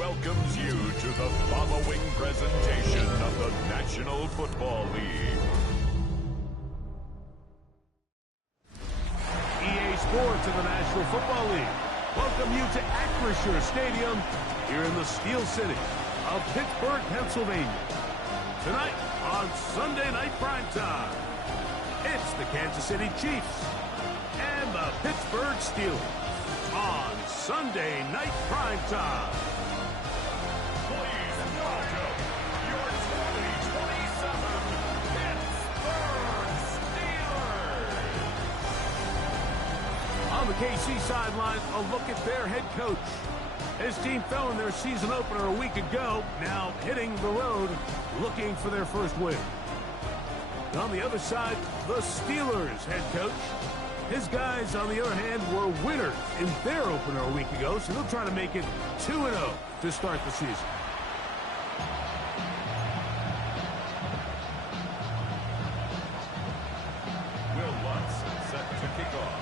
welcomes you to the following presentation of the National Football League. EA Sports in the National Football League welcome you to Acrisure Stadium here in the Steel City of Pittsburgh, Pennsylvania. Tonight on Sunday Night Primetime, it's the Kansas City Chiefs and the Pittsburgh Steelers on Sunday Night Primetime. Please welcome your 2027 Pittsburgh Steelers. On the KC sideline, a look at their head coach. His team fell in their season opener a week ago, now hitting the road, looking for their first win. On the other side, the Steelers head coach. His guys, on the other hand, were winners in their opener a week ago, so they'll try to make it 2-0 to start the season. Will Lutz set to kick off.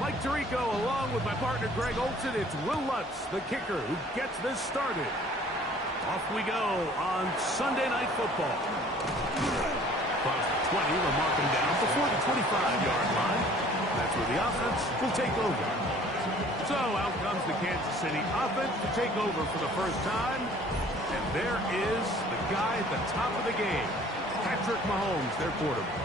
Mike Tirico, along with my partner Greg Olson, it's Will Lutz, the kicker, who gets this started. Off we go on Sunday Night Football. Across the 20, they'll mark him down before the 25-yard line. That's where the offense will take over. So out comes the Kansas City offense to take over for the first time. And there is the guy at the top of the game, Patrick Mahomes, their quarterback.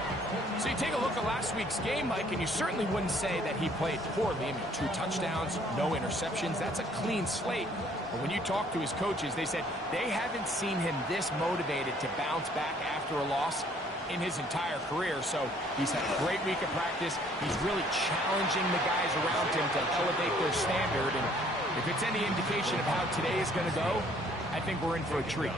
So you take a look at last week's game, Mike, and you certainly wouldn't say that he played poorly. I mean, 2 touchdowns, no interceptions. That's a clean slate. But when you talk to his coaches, they said they haven't seen him this motivated to bounce back after a loss in his entire career. So he's had a great week of practice. He's really challenging the guys around him to elevate their standard. And if it's any indication of how today is going to go, I think we're in for a treat.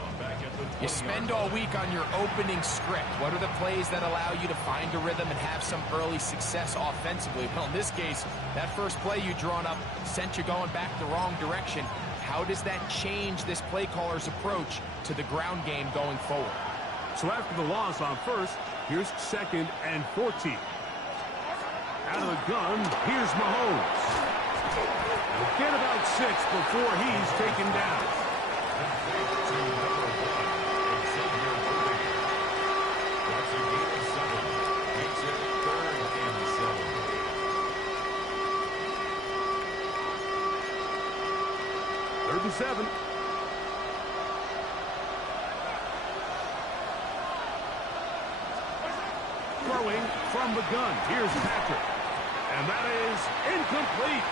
You spend all week on your opening script. What are the plays that allow you to find a rhythm and have some early success offensively? Well, in this case, that first play you drawn up sent you going back the wrong direction. How does that change this play caller's approach to the ground game going forward? So after the loss on first, here's 2nd and 14. Out of the gun, here's Mahomes. He'll get about 6 before he's taken down. Third and 7. Throwing from the gun. Here's Patrick. And that is incomplete.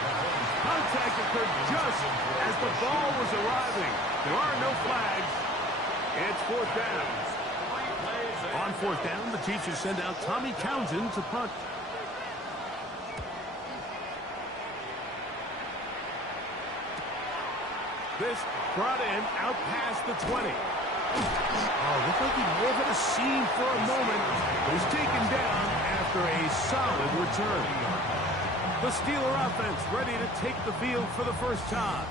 Contact occurred just as the ball was arriving. There are no flags. It's 4th down. On 4th down, the Chiefs will send out Tommy Townsend to punt. This brought in out past the 20. Oh, looked like he was at a seam for a moment. But he's taken down after a solid return. The Steeler offense ready to take the field for the first time.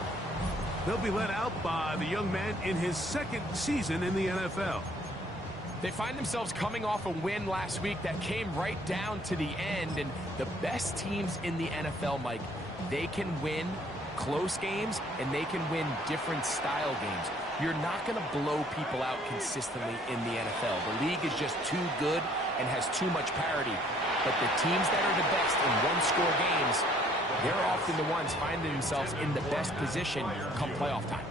They'll be led out by the young man in his 2nd season in the NFL. They find themselves coming off a win last week that came right down to the end. And the best teams in the NFL, Mike, they can win close games and they can win different style games. You're not going to blow people out consistently in the NFL. The league is just too good and has too much parity. But the teams that are the best in one-score games, they're often the ones finding themselves in the best position come playoff time.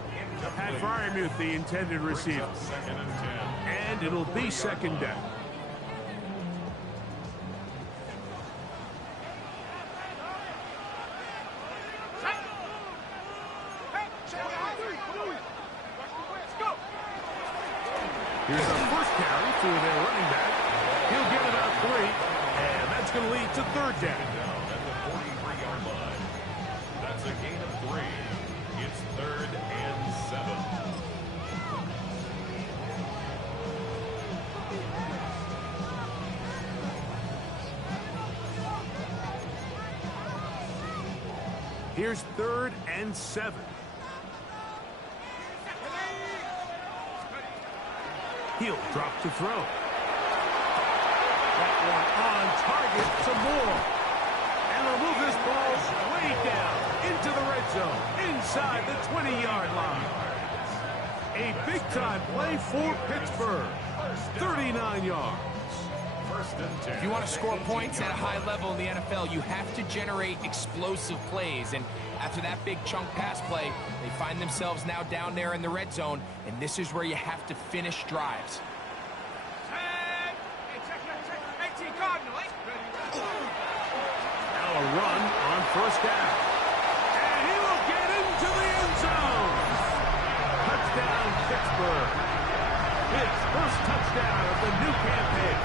Pat Fryermuth, the intended receiver. And it'll be 2nd down. Here's our first carry for their running back. He'll get about 3, and that's going to lead to 3rd down. At the 43-yard line. That's a gain of 3. It's 3rd and 7. Here's 3rd and 7. He'll drop to throw. That one on target, some more. And they'll move this ball way down into the red zone, inside the 20-yard play for Pittsburgh. 39 yards. If you want to score points at a high level in the NFL, you have to generate explosive plays. And after that big chunk pass play, they find themselves now down there in the red zone, and this is where you have to finish drives. Now a run on first down. And he will get into the end zone. Touchdown, Pittsburgh. His first touchdown of the new campaign.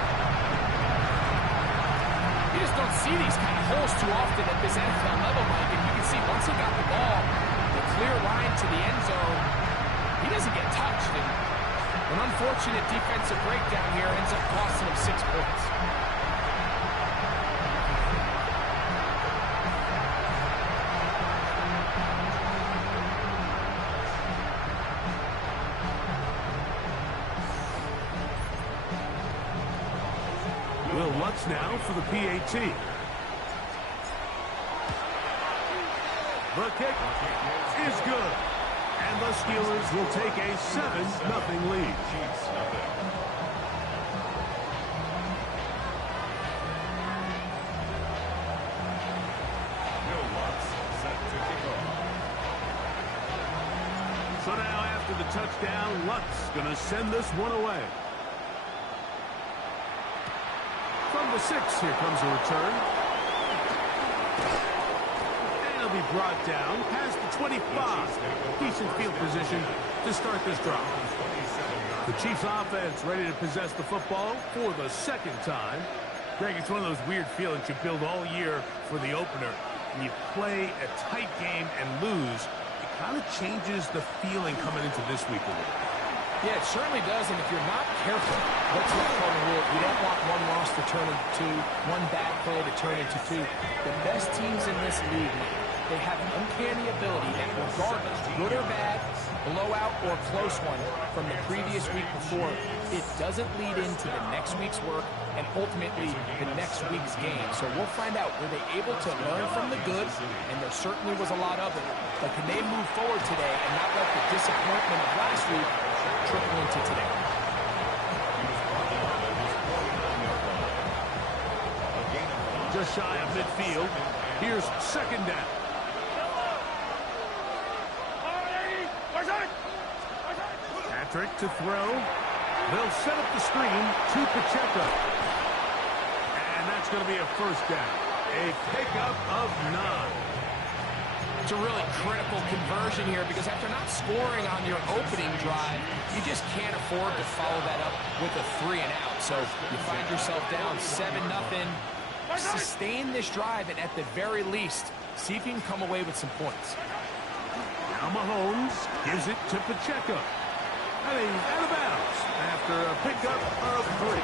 You just don't see these kind of holes too often at this NFL level, Mike. And you can see once he got the ball, the clear line to the end zone, he doesn't get touched. And an unfortunate defensive breakdown here ends up costing him 6 points. Will Lutz now for the PAT. The kick is good. And the Steelers will take a 7-0 lead. So now after the touchdown, Lutz going to send this one away. From the 6, here comes a return. And he'll be brought down past the 25. Decent field position to start this drive. The Chiefs offense ready to possess the football for the second time. Greg, it's one of those weird feelings you build all year for the opener. When you play a tight game and lose, it kind of changes the feeling coming into this week a little. Yeah, it certainly does, and if you're not careful, what's that called in the rule? You don't want one loss to turn into 2, one bad play to turn into 2. The best teams in this league, they have an uncanny ability that regardless, good or bad, blowout or close one from the previous week before, it doesn't lead into the next week's work and ultimately the next week's game. So we'll find out, were they able to learn from the good? And there certainly was a lot of it. But can they move forward today and not let the disappointment of last week trickle into today? Just shy of midfield. Here's second down. Patrick to throw. They'll set up the screen to Pacheco. And that's going to be a first down. A pickup of 9. It's a really critical conversion here because after not scoring on your opening drive, you just can't afford to follow that up with a 3 and out. So you find yourself down 7-0. Sustain this drive and at the very least, see if you can come away with some points. Now Mahomes gives it to Pacheco. And he's out of bounds after a pickup of 3.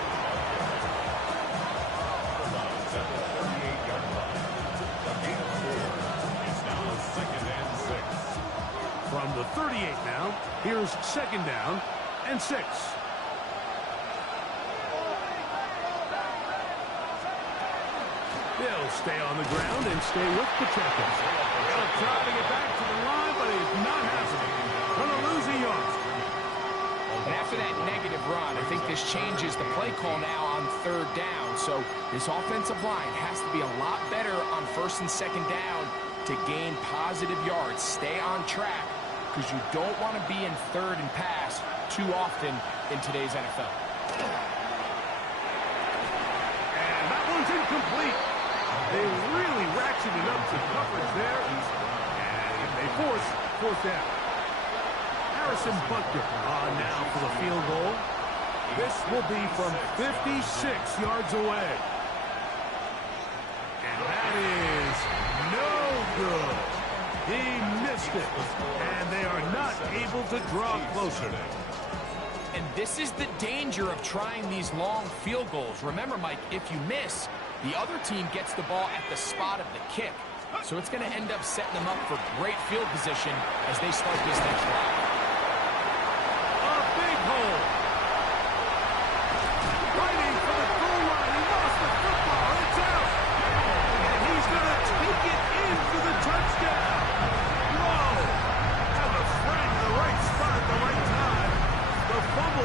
From the 38 now, here's second down and 6. They'll stay on the ground and stay with Pacheco. They'll try to get back to the line, but it's not happening. Going to lose a yard. And after that negative run, I think this changes the play call now on 3rd down. So this offensive line has to be a lot better on 1st and 2nd down to gain positive yards. Stay on track because you don't want to be in 3rd and pass too often in today's NFL. And that one's incomplete. They really ratcheted up the coverage there. And they force 4th down. Harrison Butker on now for the field goal. This will be from 56 yards away. And that is no good. He missed it. And they are not able to draw closer. And this is the danger of trying these long field goals. Remember, Mike, if you miss, the other team gets the ball at the spot of the kick. So it's going to end up setting them up for great field position as they start this next drive. A big hole. Fighting for the goal line. He lost the football. It's out. And he's going to take it in for the touchdown. Whoa. Have a friend in the right spot at the right time. The fumble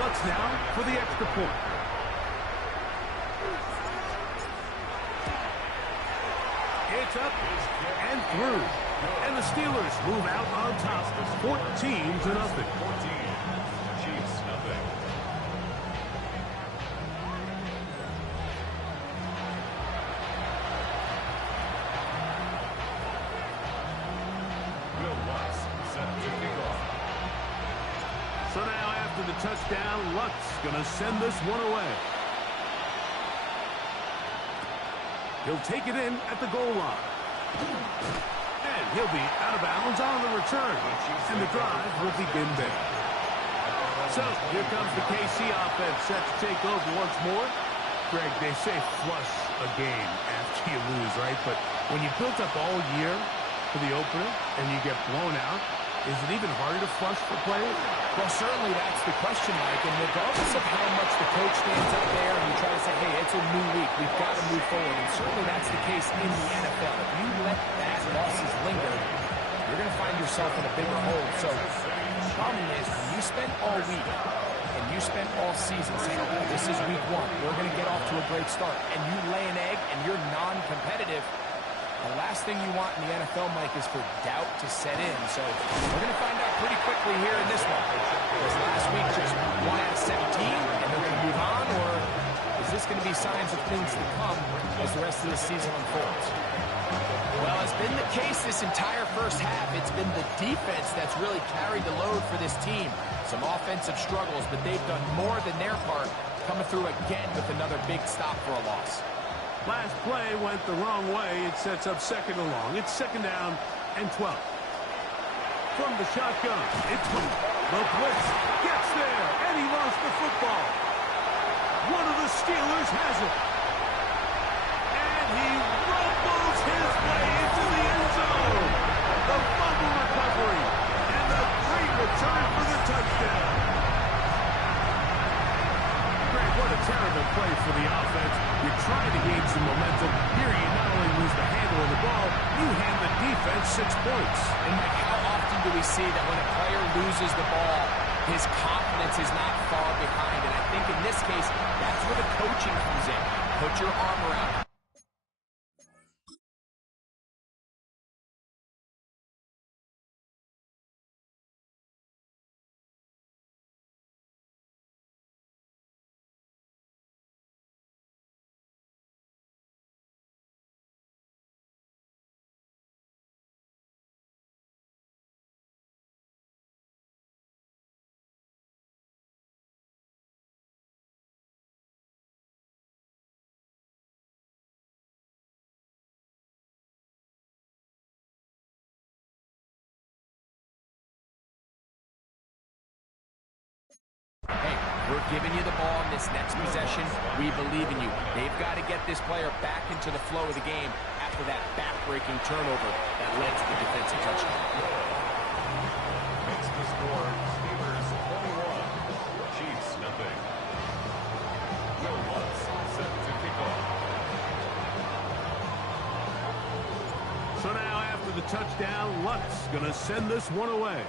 Lutz now for the extra point. It's up and through. And the Steelers move out on top, 14-0. 14. Chiefs, nothing. Will Lutz set to kick off. So now after the touchdown, Lutz going to send this one away. He'll take it in at the goal line. And he'll be out of bounds on the return. And the drive will begin there. So here comes the KC offense set to take over once more. Greg, they say flush a game after you lose, right? But when you built up all year for the opener and you get blown out, is it even harder to flush for players? Well, certainly that's the question, Mike. And regardless of how much the coach stands up there and you try to say, hey, it's a new week, we've got to move forward. And certainly that's the case in the NFL. If you let bad losses linger, you're going to find yourself in a bigger hole. So the problem is when you spend all week and you spend all season saying, oh, this is week one, we're going to get off to a great start, and you lay an egg and you're non-competitive, the last thing you want in the NFL, Mike, is for doubt to set in. So we're going to find out pretty quickly here in this one. Was last week just 1 out of 17 and they're going to move on, or is this going to be signs of things to come as the rest of the season unfolds? Well, it's been the case this entire first half. It's been the defense that's really carried the load for this team. Some offensive struggles, but they've done more than their part, coming through again with another big stop for a loss. Last play went the wrong way. It sets up second and long. It's second down and 12. From the shotgun, it's the blitz gets there, and he lost the football. One of the Steelers has it. And he rumbles his way into the end zone. The fumble recovery, and the great return for the touchdown. Great, what a terrible play for the offense. You're trying to gain some momentum. Here you not only lose the handle of the ball, you hand the defense 6 points. And Mike, how often do we see that when a player loses the ball, his confidence is not far behind? And I think in this case, that's where the coaching comes in. Put your arm around him. Hey, we're giving you the ball in this next possession. We believe in you. They've got to get this player back into the flow of the game after that back-breaking turnover that led to the defensive touchdown. Makes the score Steelers 21, Chiefs nothing. Will Lutz set to kick off. So now after the touchdown, Lutz going to send this one away.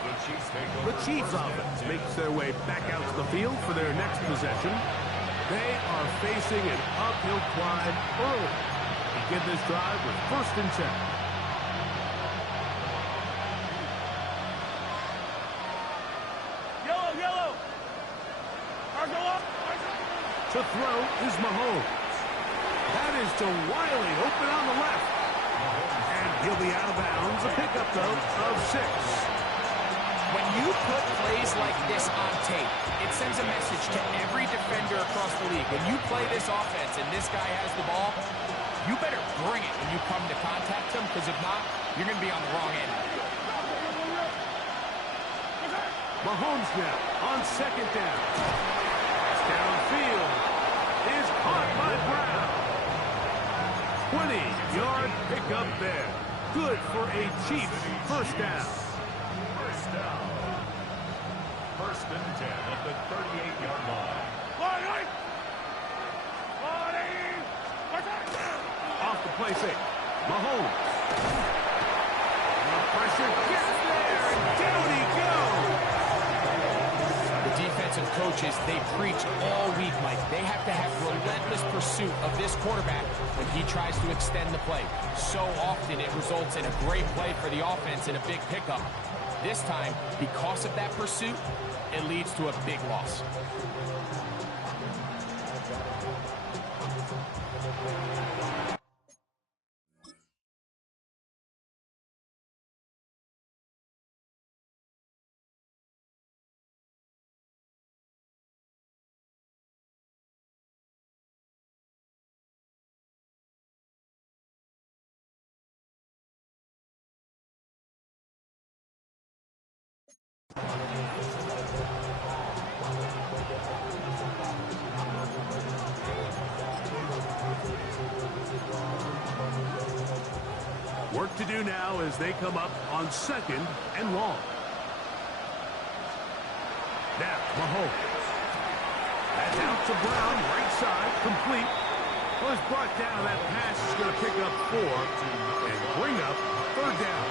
The Chiefs offense makes their way back out to the field for their next possession. They are facing an uphill climb early. Begin this drive with 1st and 10. Yellow! To throw is Mahomes. That is to Wiley, open on the left. And he'll be out of bounds. A pickup, though, of 6. When you put plays like this on tape, it sends a message to every defender across the league. When you play this offense and this guy has the ball, you better bring it when you come to contact him, because if not, you're going to be on the wrong end. Mahomes now on 2nd down. Downfield is caught by Brown. 20-yard pickup there. Good for a Chiefs 1st down. 1st and 10 at the 38-yard line. Off the play fake. Mahomes. The pressure, gets there, and down he goes. The defensive coaches, they preach all week, Mike. They have to have relentless pursuit of this quarterback when he tries to extend the play. So often it results in a great play for the offense and a big pickup. This time, because of that pursuit, it leads to a big loss. Work to do now as they come up on 2nd and long. Now, Mahomes. That's out to Brown, right side, complete. Was brought down. That pass is going to pick up 4 and bring up 3rd down.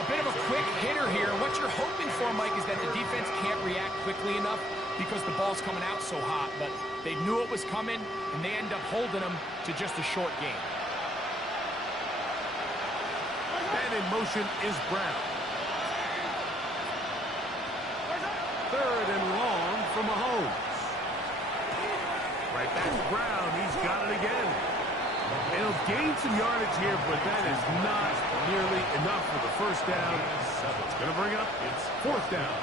A bit of a quick hitter here. What you're hoping for, Mike, is that the defense can't react quickly enough because the ball's coming out so hot. But they knew it was coming, and they end up holding them to just a short game. And in motion is Brown. 3rd and long for Mahomes. Right back to Brown. He's got it again. And he'll gain some yardage here, but that is not nearly enough for the 1st down. It's going to bring up its 4th down.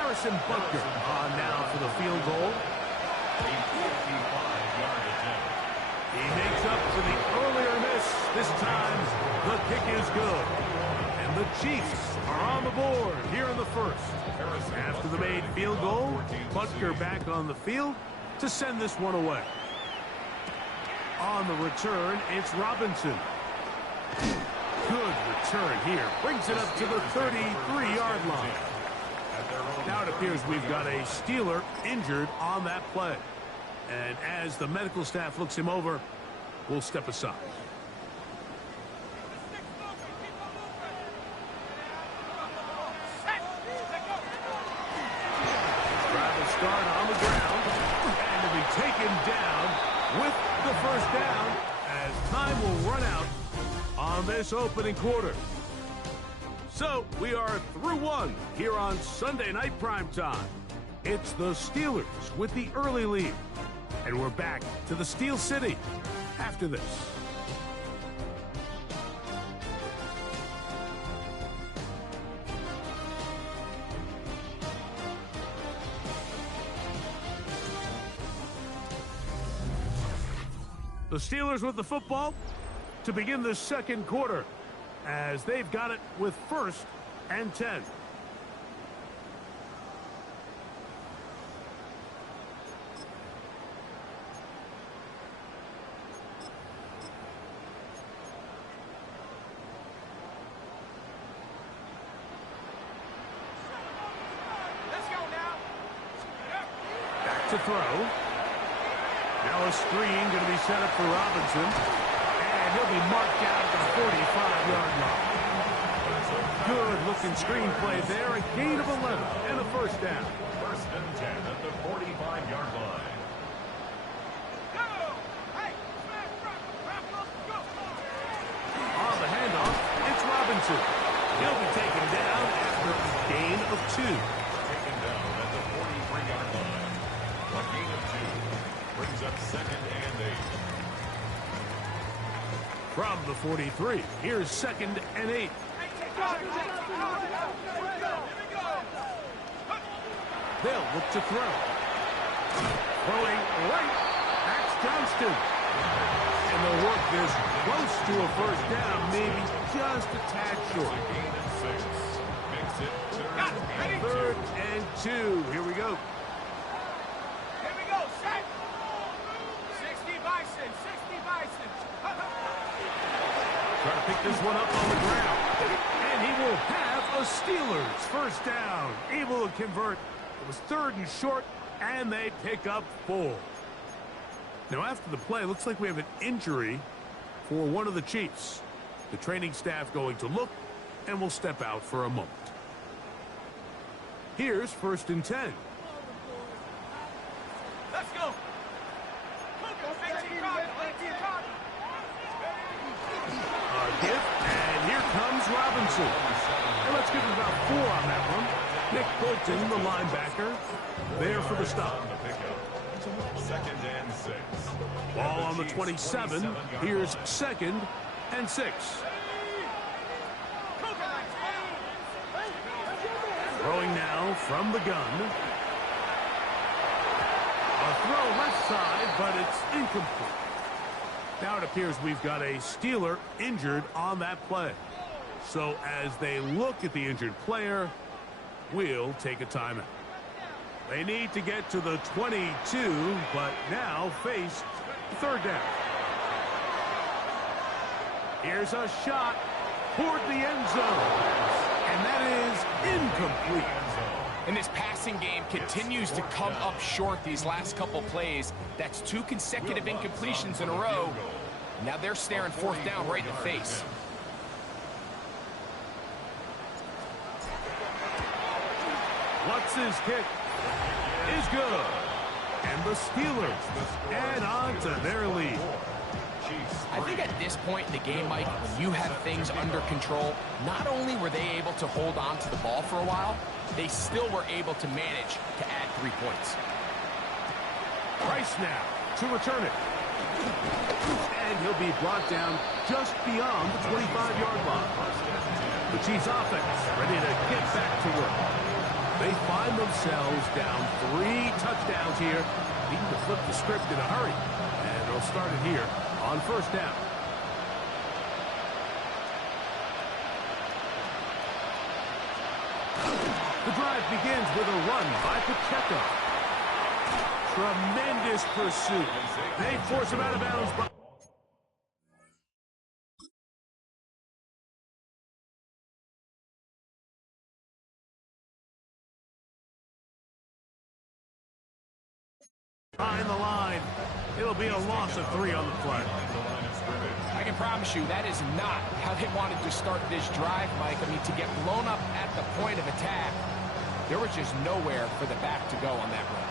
Harrison Butker on now for the field goal. A 55-yard attempt. He makes up for the earlier miss. This time, the kick is good. And the Chiefs are on the board here in the 1st. After the made field goal, Butker back on the field to send this one away. On the return, it's Robinson. Good return here. Brings it up to the 33-yard line. Now it appears we've got a Steeler injured on that play. And as the medical staff looks him over, we'll step aside. Drive will start on the ground and to be taken down with the 1st down as time will run out on this opening quarter. So we are through 1 here on Sunday Night Primetime. It's the Steelers with the early lead. And we're back to the Steel City after this. The Steelers with the football to begin the 2nd quarter as they've got it with 1st and 10. To throw. Now a screen going to be set up for Robinson. And he'll be marked down at the 45-yard line. Good looking screen play there. A gain of 11 and a 1st down. 1st and 10 at the 45-yard line. On the handoff, it's Robinson. He'll be taken down after a gain of 2. Taken down at the 43-yard line. A gain of 2 brings up 2nd and 8. From the 43, here's 2nd and 8. They'll look to throw. Throwing right, that's Johnston. And they'll work this close to a 1st down, maybe just a tad short. A gain of 6 makes it 3rd and 2. Here we go. Set. 60 Bison, 60 Bison. Trying to pick this one up on the ground. And he will have a Steelers 1st down. Able to convert. It was 3rd and short, and they pick up 4. Now after the play, looks like we have an injury for one of the Chiefs. The training staff going to look and will step out for a moment. Here's 1st and 10. Let's go. A gift, and here comes Robinson. And let's give him about 4 on that one. Nick Bolton, the linebacker, there for the stop. 2nd and 6. Ball on the 27. Here's 2nd and 6. Throwing now from the gun. A throw left side, but it's incomplete. Now it appears we've got a Steeler injured on that play. So as they look at the injured player, we'll take a timeout. They need to get to the 22, but now face 3rd down. Here's a shot toward the end zone. And that is incomplete. And this passing game continues to come up short these last couple plays. That's 2 consecutive incompletions in a row. Now they're staring 4th down right in the face. What's his kick? Is good. And the Steelers add on to their lead. I think at this point in the game, Mike, when you have things under control, not only were they able to hold on to the ball for a while, they still were able to manage to add 3 points. Rice now to return it. And he'll be brought down just beyond the 25-yard line. The Chiefs offense ready to get back to work. They find themselves down 3 touchdowns here, needing to flip the script in a hurry. And they'll start it here on 1st down. The drive begins with a run by Pacheco. Tremendous pursuit. They force him out of bounds. Behind the line. It'll be a loss of 3 on the play. I can promise you that is not how they wanted to start this drive, Mike. I mean, to get blown up at the point of attack, there was just nowhere for the back to go on that run.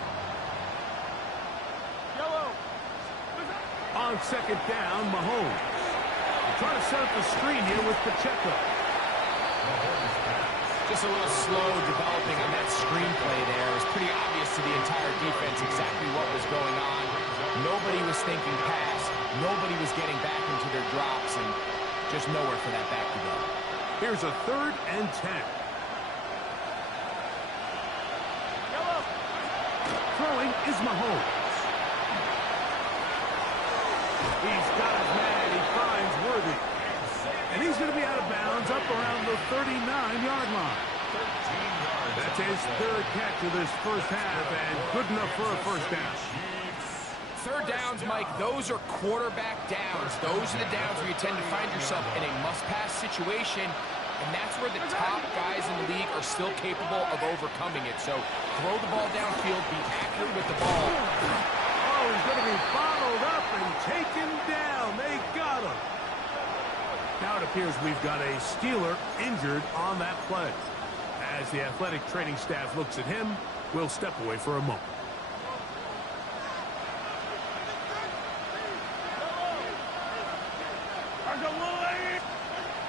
On 2nd down, Mahomes. They're trying to set up the screen here with Pacheco. Just a little slow developing on that screenplay there. It was pretty obvious to the entire defense exactly what was going on. Nobody was thinking pass. Nobody was getting back into their drops, and just nowhere for that back to go. Here's a 3rd and 10. Throwing is Mahomes. He's got his man. He finds Worthy. And he's going to be out of bounds up around the 39-yard line. That's his 3rd catch of this 1st half, and good enough for a 1st down. 3rd downs, Mike, those are quarterback downs. Those are the downs where you tend to find yourself in a must-pass situation, and that's where the top guys in the league are still capable of overcoming it. So throw the ball downfield, be accurate with the ball. Oh, he's going to be followed up and taken down. They got him. Now it appears we've got a Steeler injured on that play. As the athletic training staff looks at him, we'll step away for a moment.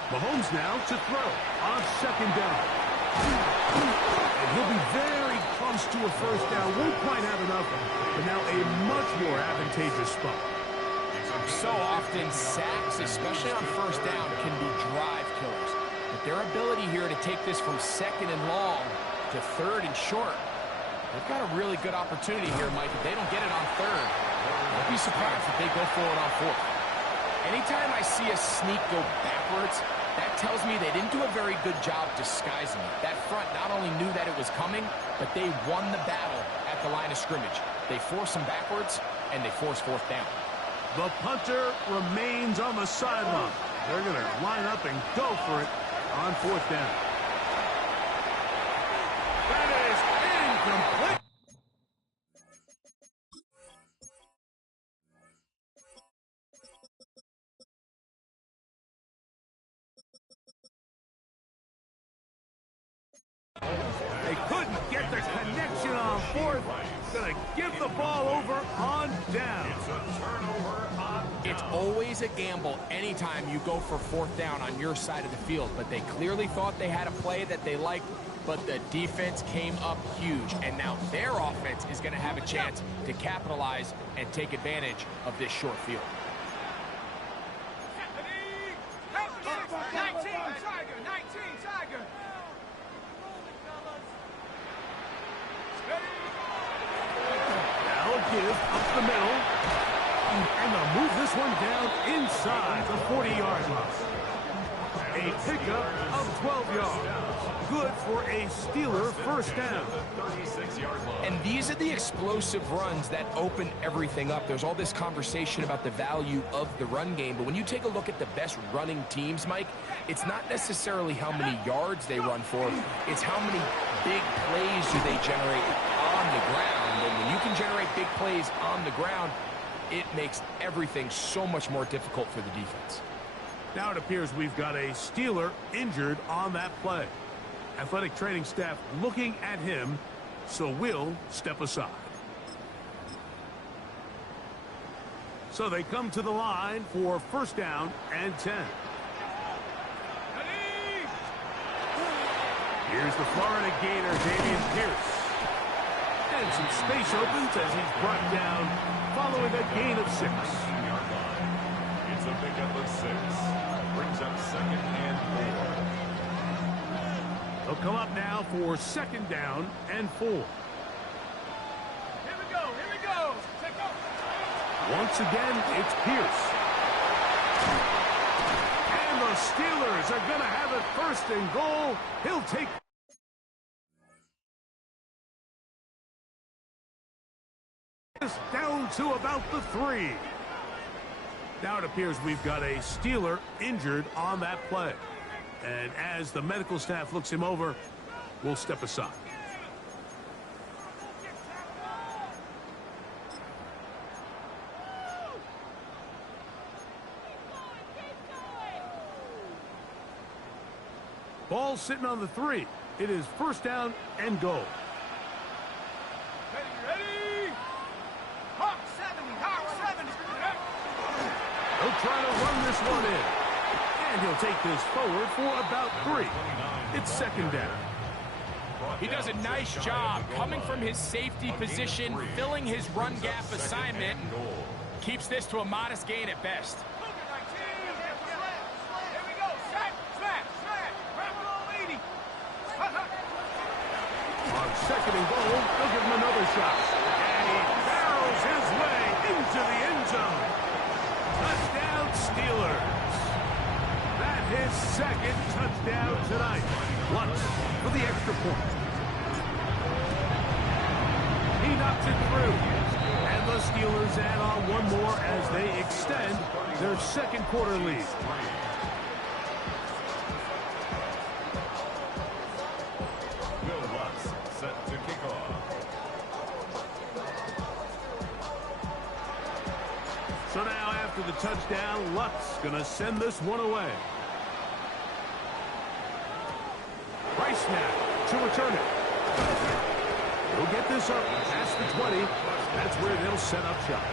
Mahomes now to throw on 2nd down. And he'll be very close to a 1st down. Won't quite have enough, but now a much more advantageous spot. So often, sacks, especially on 1st down, can be drive killers. But their ability here to take this from 2nd and long to 3rd and short, they've got a really good opportunity here, Mike. If they don't get it on 3rd, don't be surprised if they go for it on 4th. Anytime I see a sneak go backwards, that tells me they didn't do a very good job disguising it. That front not only knew that it was coming, but they won the battle at the line of scrimmage. They force them backwards, and they force 4th down. The punter remains on the sideline. They're going to line up and go for it on 4th down. That is incomplete. fourth. Gonna give the ball over on down. It's a turnover on down. It's always a gamble anytime you go for fourth down on your side of the field, but they clearly thought they had a play that they liked, but the defense came up huge, and now their offense is going to have a chance to capitalize and take advantage of this short field. 19, Tiger, 19, Tiger. Now a give up the middle. And they'll move this one down inside the 40-yard line. A pickup of 12 yards. Good for a Steeler first down. And these are the explosive runs that open everything up. There's all this conversation about the value of the run game, but when you take a look at the best running teams, Mike, it's not necessarily how many yards they run for, it's how many big plays do they generate on the ground. And when you can generate big plays on the ground, it makes everything so much more difficult for the defense. Now it appears we've got a Steeler injured on that play. Athletic training staff looking at him, so we'll step aside. So they come to the line for first down and 10. Here's the Florida Gator, Dameon Pierce. And some space opens as he's brought down following a gain of 6. It's a pickup of 6. Brings up second and 4. They'll come up now for second down and 4. Here we go, here we go. Take off. Once again, it's Pierce. And the Steelers are going to have it first and goal. He'll take this down to about the 3. Now it appears we've got a Steeler injured on that play. And as the medical staff looks him over, we'll step aside. Ball sitting on the 3. It is first down and goal. Ready? Hawk 70, Hawk 70. He'll try to run this one in. And he'll take this forward for about 3. It's second down. He does a nice job coming from his safety position, filling his run gap assignment, and keeps this to a modest gain at best. Here we go. Snap, snap, snap. Grab it all 80. On second and goal, they'll give him another shot. And he barrels his way into the end zone. Touchdown, Steelers. That his second touchdown tonight. Lutz for the extra point. He knocks it through. And the Steelers add on one more as they extend their second quarter lead. Will Lutz set to kick off. So now after the touchdown, Lutz gonna send this one away. Price snap to return it. He'll get this up past the 20. That's where they'll set up shop.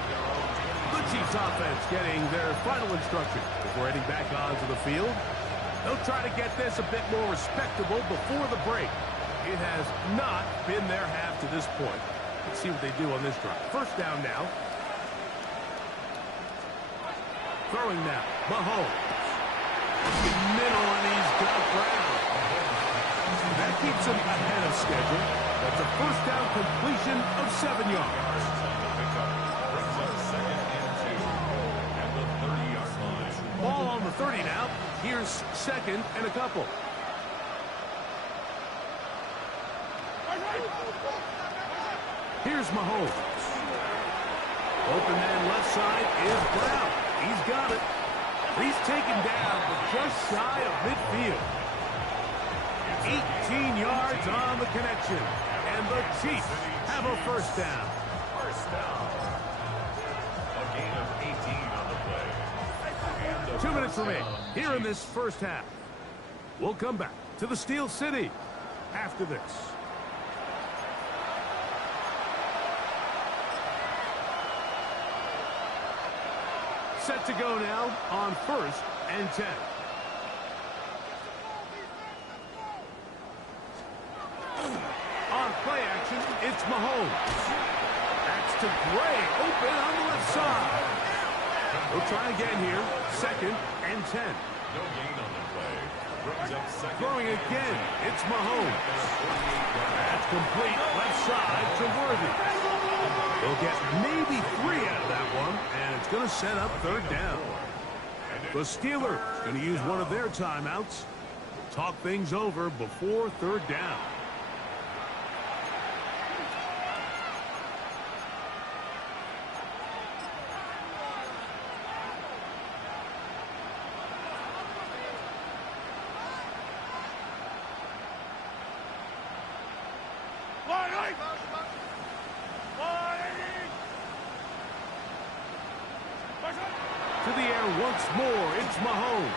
The Chiefs offense getting their final instruction before heading back onto the field. They'll try to get this a bit more respectable before the break. It has not been their half to this point. Let's see what they do on this drive. First down now. Throwing now. Mahomes. Middle, and he's got Brown. That keeps him ahead of schedule. That's a first down completion of 7 yards. Brings up second and 2 at the 30-yard line. Ball on the 30 now. Here's second and a couple. Here's Mahomes. Open man left side is Brown. He's got it. He's taken down but just shy of midfield. 18 yards on the connection. And the Chiefs have a first down. First down. A gain of 18 on the play. And a 2 minutes first remain down. here in this first half. We'll come back to the Steel City after this. set to go now on 1st and 10. On play action, it's Mahomes. That's to Gray, open on the left side. We'll try again here, 2nd and 10. No gain on the play. Brings up second. Throwing again, it's Mahomes. That's complete, left side to Worthy. They'll get maybe 3 out of that one, and it's going to set up 3rd down. The Steelers going to use one of their timeouts. Talk things over before 3rd down. To the air once more, it's Mahomes.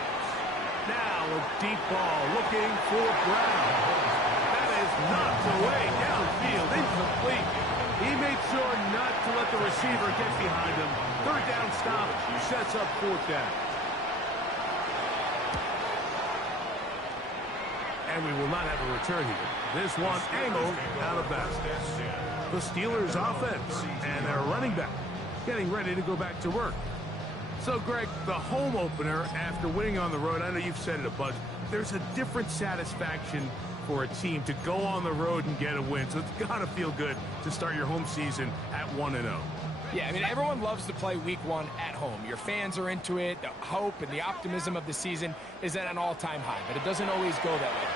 Now a deep ball looking for Brown. That is knocked away downfield, incomplete. He made sure not to let the receiver get behind him. 3rd down stop sets up 4th down. And we will not have a return here. This one angled out of bounds. The Steelers offense and their running back getting ready to go back to work. So, Greg, the home opener after winning on the road, I know you've said it a bunch, there's a different satisfaction for a team to go on the road and get a win. So it's got to feel good to start your home season at 1-0. Yeah, I mean, everyone loves to play week 1 at home. Your fans are into it. The hope and the optimism of the season is at an all-time high, but it doesn't always go that way.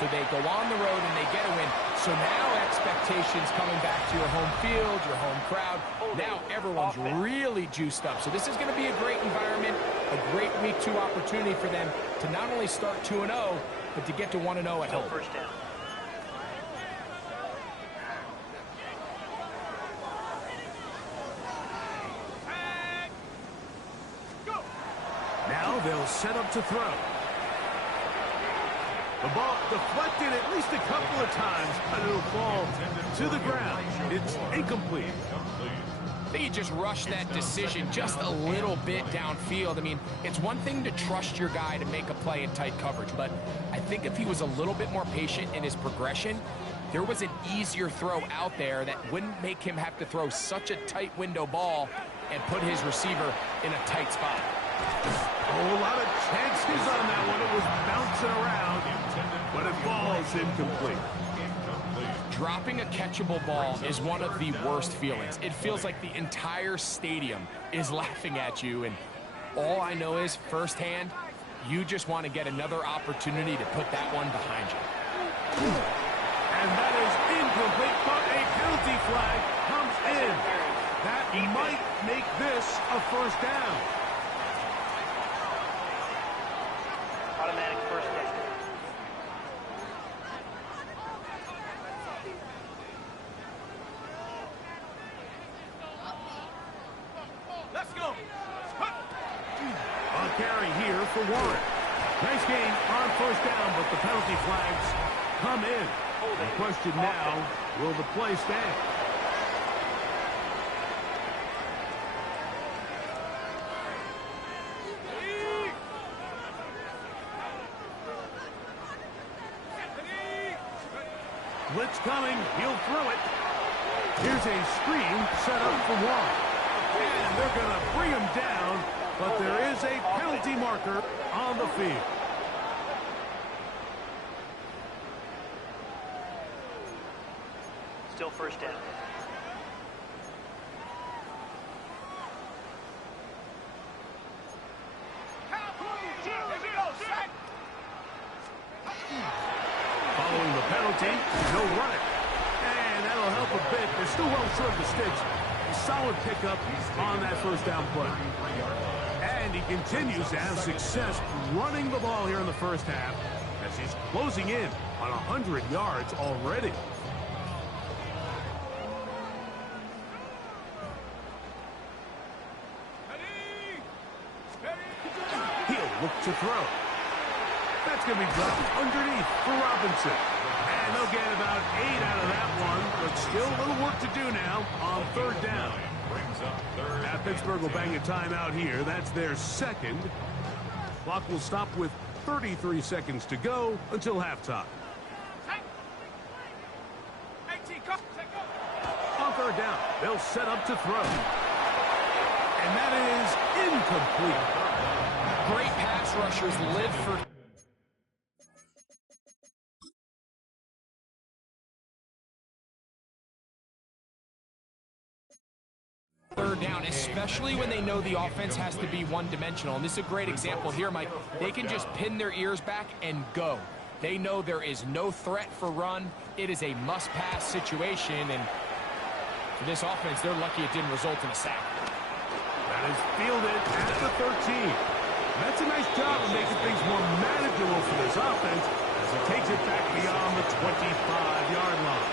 So they go on the road and they get a win. So now expectations coming back to your home field, your home crowd. Now everyone's really juiced up. So this is going to be a great environment, a great week 2 opportunity for them to not only start 2-0, but to get to 1-0 at home. First down. Now they'll set up to throw. The ball deflected at least a couple of times, but it'll fall to the ground. It's incomplete. I think he just rushed that decision just a little bit downfield. I mean, it's one thing to trust your guy to make a play in tight coverage, but I think if he was a little bit more patient in his progression, there was an easier throw out there that wouldn't make him have to throw such a tight window ball and put his receiver in a tight spot. Oh, a lot of chances on that one. It was bouncing around, but it falls incomplete. Dropping a catchable ball is one of the worst feelings. It feels like the entire stadium is laughing at you, and all I know is firsthand, you just want to get another opportunity to put that one behind you. And that is incomplete, but a penalty flag comes in. That might make this a 1st down. Automatic first down. Let's go. A carry here for Warren. Nice gain on 1st down, but the penalty flags come in. The question now, will the play stand? Blitz coming, he'll throw it. Here's a screen set up for Warren. And they're going to bring him down, but there is a penalty marker on the field. Still 1st down. Following the penalty, he'll run it. And that'll help a bit. They're still well short of the sticks. A solid pickup on that 1st down play. And he continues to have success running the ball here in the 1st half as he's closing in on 100 yards already. He'll look to throw. That's going to be dropped underneath for Robinson. And they'll get about 8 out of that one, but still a little work to do now on 3rd down. brings up third. Pittsburgh will bang a timeout here. That's their second. Clock will stop with 33 seconds to go until halftime. On third down, they'll set up to throw. And that is incomplete. Great pass rushers live for... third down, especially when they know the offense has to be one-dimensional. And this is a great example here, Mike. They can just pin their ears back and go. They know there is no threat for run. It is a must-pass situation, and for this offense, they're lucky it didn't result in a sack. That is fielded at the 13. That's a nice job of making things more manageable for this offense as it takes it back beyond the 25-yard line.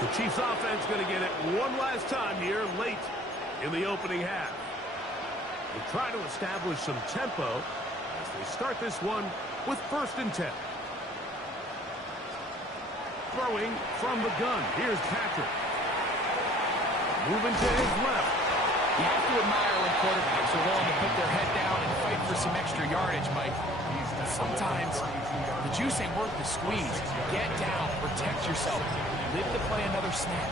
The Chiefs offense going to get it one last time here late in the opening half. They'll try to establish some tempo as they start this one with 1st and 10. Throwing from the gun. Here's Patrick. Moving to his left. You have to admire when quarterbacks are willing to put their head down and fight for some extra yardage, Mike. Sometimes the juice ain't worth the squeeze. Get down, protect yourself, live to play another snap.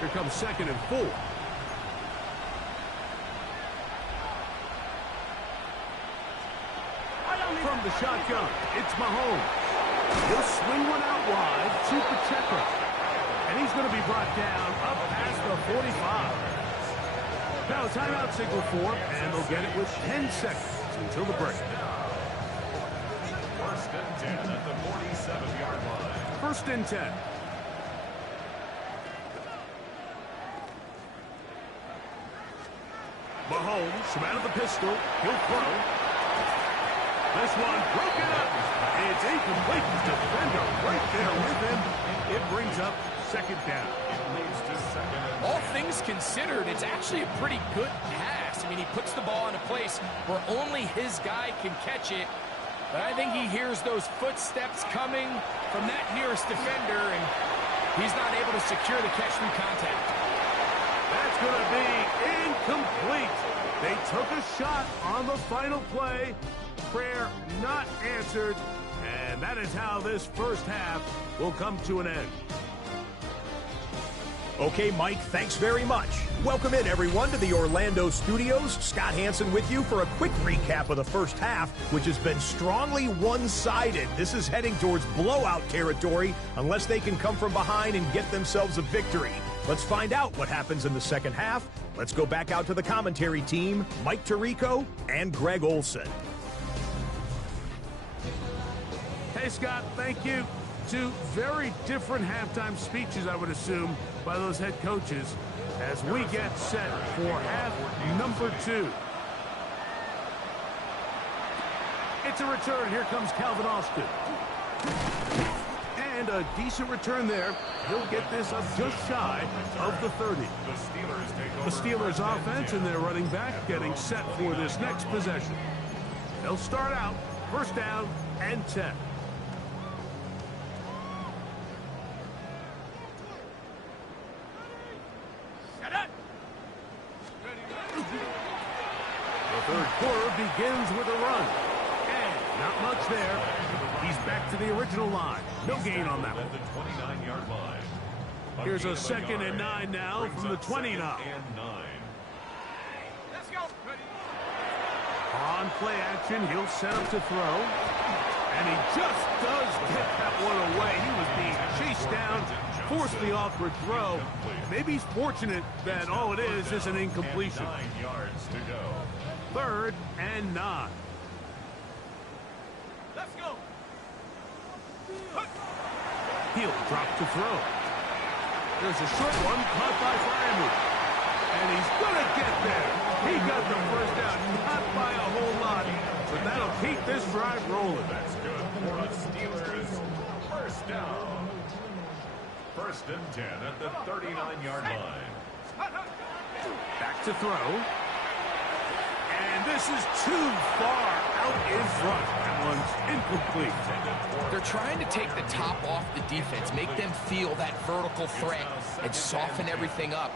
Here comes 2nd and 4. From the shotgun, it's Mahomes. He'll swing one out wide to Pacheco. And he's going to be brought down up past the 45. Now a timeout signal for him, and they'll get it with 10 seconds until the break. 1st and 10 at the 47-yard line. 1st and 10. Mahomes from out of the pistol. He'll throw. This one broken up. It's incomplete. The defender right there with him. It brings up 2nd down. It leads to 2nd and 10. All things considered, it's actually a pretty good pass. I mean, he puts the ball in a place where only his guy can catch it. But I think he hears those footsteps coming from that nearest defender, and he's not able to secure the catch through contact. That's going to be incomplete. They took a shot on the final play. Prayer not answered. And that is how this first half will come to an end. Okay, Mike, thanks very much. Welcome in, everyone, to the Orlando studios. Scott Hansen with you for a quick recap of the first half, which has been strongly one-sided. This is heading towards blowout territory unless they can come from behind and get themselves a victory. Let's find out what happens in the second half. Let's go back out to the commentary team, Mike Tirico and Greg Olson. Hey, Scott, thank you. Two very different halftime speeches, I would assume, by those head coaches as we get set for half number 2. It's a return. Here comes Calvin Austin. And a decent return there. He'll get this up just shy of the 30. The Steelers offense and their running back getting set for this next possession. They'll start out 1st down and 10. The 3rd quarter begins with a run. And not much there. He's back to the original line. No gain on that one. The 29-yard line. Here's a 2nd and 9 now from the 29. Let's go. On play action, he'll set up to throw. And he just does get that one away. He was being chased down, forced the awkward throw. Maybe he's fortunate that all it is an incompletion. 9 yards to go. 3rd and 9. Let's go. He'll drop to throw. There's a short one caught by Fryermuth. And he's going to get there. He got the 1st down, not by a whole lot, but that'll keep this drive rolling. That's good for the Steelers. 1st down. 1st and 10 at the 39-yard line. Back to throw. And And this is too far out in front. That one's incomplete. They're trying to take the top off the defense, make them feel that vertical threat, and soften everything up.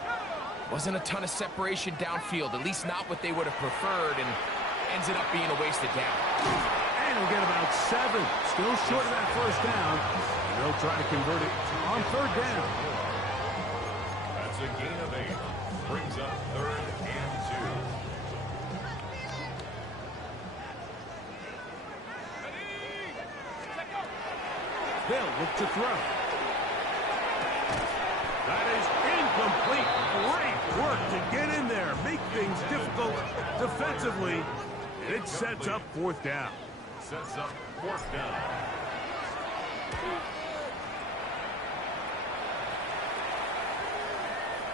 Wasn't a ton of separation downfield, at least not what they would have preferred, and ends up being a wasted down. And he'll get about 7. Still short of that first down. And they'll try to convert it on third down. That's a gain of 8. Brings up 3rd and 2. They'll look to throw. That is incomplete. Great work to get in there, make things difficult defensively. And it sets up 4th down. Sets up 4th down.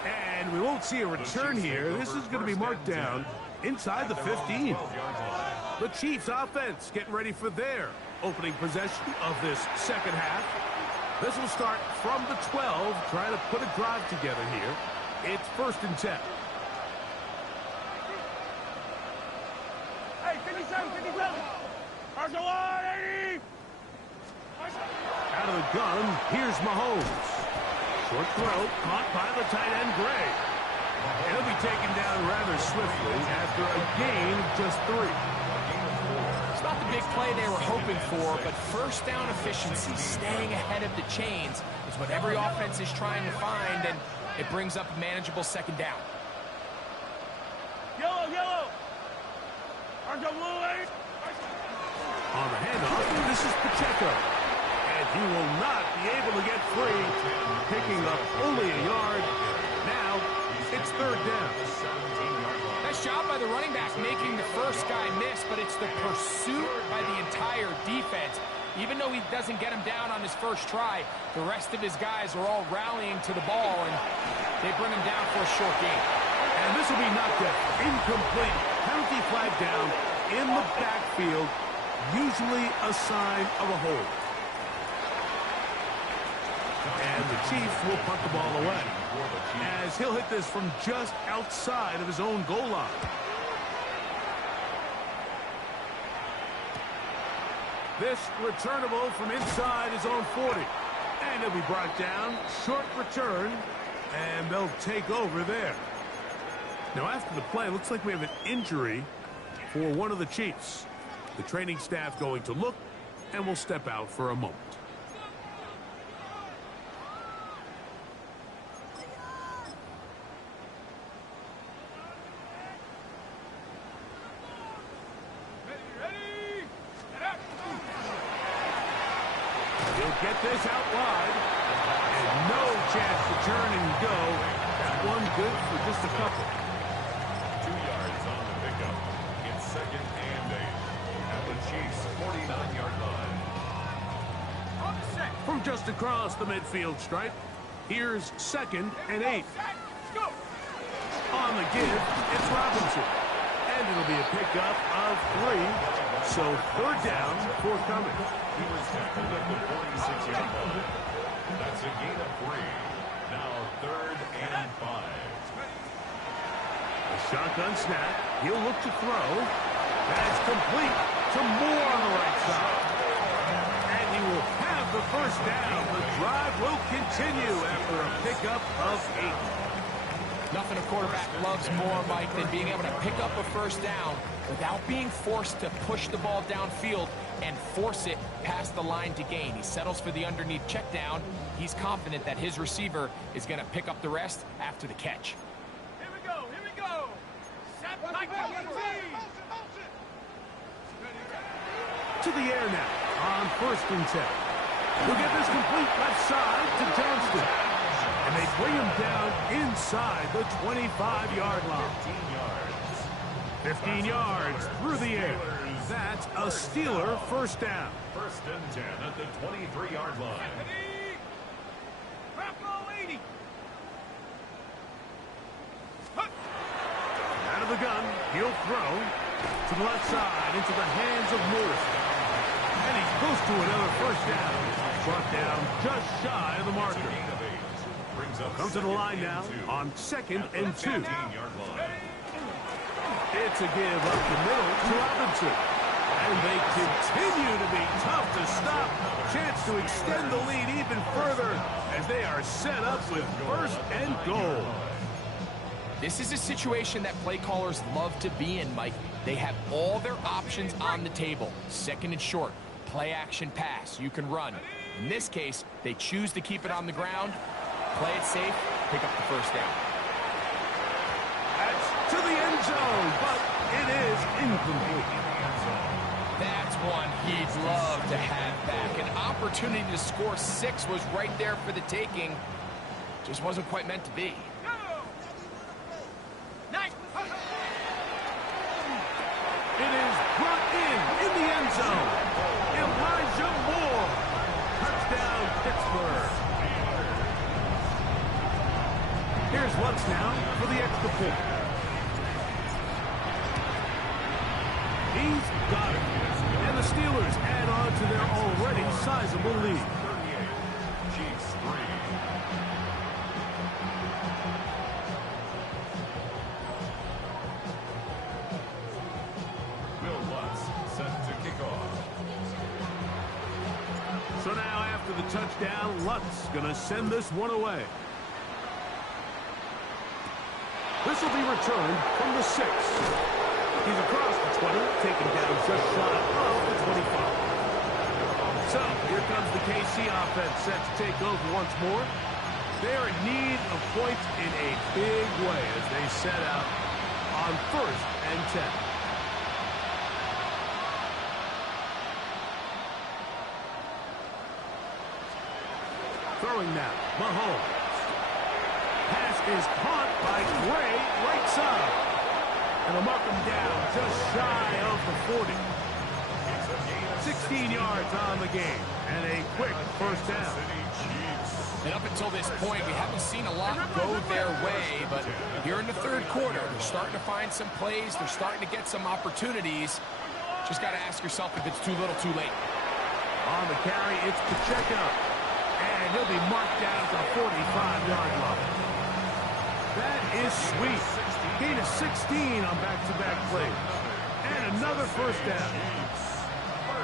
And we won't see a return here. This is going to be marked down inside the 15. The Chiefs offense getting ready for their opening possession of this second half. This will start from the 12, trying to put a drive together here. It's 1st and 10. Hey, 57, 57. Marshal on, 80. Out of the gun, here's Mahomes. Short throw, caught by the tight end, Gray. And he'll be taken down rather swiftly after a gain of just 3. It's not the big play they were hoping for, but first down efficiency, staying ahead of the chains, is what every offense is trying to find, and it brings up a manageable 2nd down. Yellow, yellow. Marshal blue, 8. On the handoff, this is Pacheco. And he will not be able to get free, picking up only a yard. Now, it's 3rd down. Nice job by the running back making the first guy miss, but it's the pursuit by the entire defense. Even though he doesn't get him down on his first try, the rest of his guys are all rallying to the ball, and they bring him down for a short gain. And this will be knocked out. Incomplete. Penalty flag down in the backfield. Usually a sign of a hold. And the Chiefs will punt the ball away, as he'll hit this from just outside of his own goal line. This returnable from inside his own 40. And he'll be brought down. Short return. And they'll take over there. Now, after the play, it looks like we have an injury for one of the Chiefs. The training staff going to look, and will step out for a moment. He'll get this out wide. And no chance to turn and go. That one good for just a couple. 2 yards on the pickup. It's 2nd and 8. At the Chiefs' 49-yard line. From just across the midfield stripe, here's 2nd and 8. On the give, it's Robinson. And it'll be a pickup of 3. So 3rd down forthcoming. He was tackled at the 46-yard line. That's a gain of 3. Now 3rd and 5. A shotgun snap. He'll look to throw. That's complete to Moore on the right side. And he will have the 1st down. The drive will continue after a pickup of 8. Nothing a quarterback loves more, Mike, than being able to pick up a 1st down without being forced to push the ball downfield and force it past the line to gain. He settles for the underneath check down. He's confident that his receiver is going to pick up the rest after the catch. Here we go, here we go. To the air now on 1st and 10. We'll get this complete left side to Johnston. And they bring him down inside the 25-yard line. 15 yards through the air. That's a Steeler 1st down. 1st and 10 at the 23-yard line. Out of the gun, he'll throw to the left side into the hands of Moore. And he's close to another 1st down. Brought down just shy of the marker. Come to the line now on 2nd and 2. It's a give up the middle to Robinson. And they continue to be tough to stop. Chance to extend the lead even further as they are set up with first and goal. This is a situation that play callers love to be in, Mike. They have all their options on the table. Second and short, play action pass, you can run. In this case, they choose to keep it on the ground, play it safe, pick up the first down. That's to the end zone, but it is incomplete. That's one he'd love to have back. An opportunity to score 6 was right there for the taking. Just wasn't quite meant to be. It is brought in the end zone. Elijah Moore. Touchdown, Pittsburgh. Here's Lutz now for the extra point. He's got it. And the Steelers add on to their already sizable lead. Chiefs 3. Set to kick off. So now after the touchdown, Lutz going to send this one away. This will be returned from the 6. He's across the 20, taken down just shy of the 25. So here comes the KC offense set to take over once more. They're in need of points in a big way as they set out on 1st and 10. Throwing now, Mahomes. Pass is caught by Gray, right side. And they'll mark him down just shy of the 40. 16 yards on the game, and a quick first down. And up until this point, we haven't seen a lot go their way, but here in the 3rd quarter, they're starting to find some plays. They're starting to get some opportunities. Just got to ask yourself if it's too little, too late. On the carry, it's Pacheco. And he'll be marked down at the 45-yard line. That is sweet. Gain of 16 on back-to-back plays. And another first down.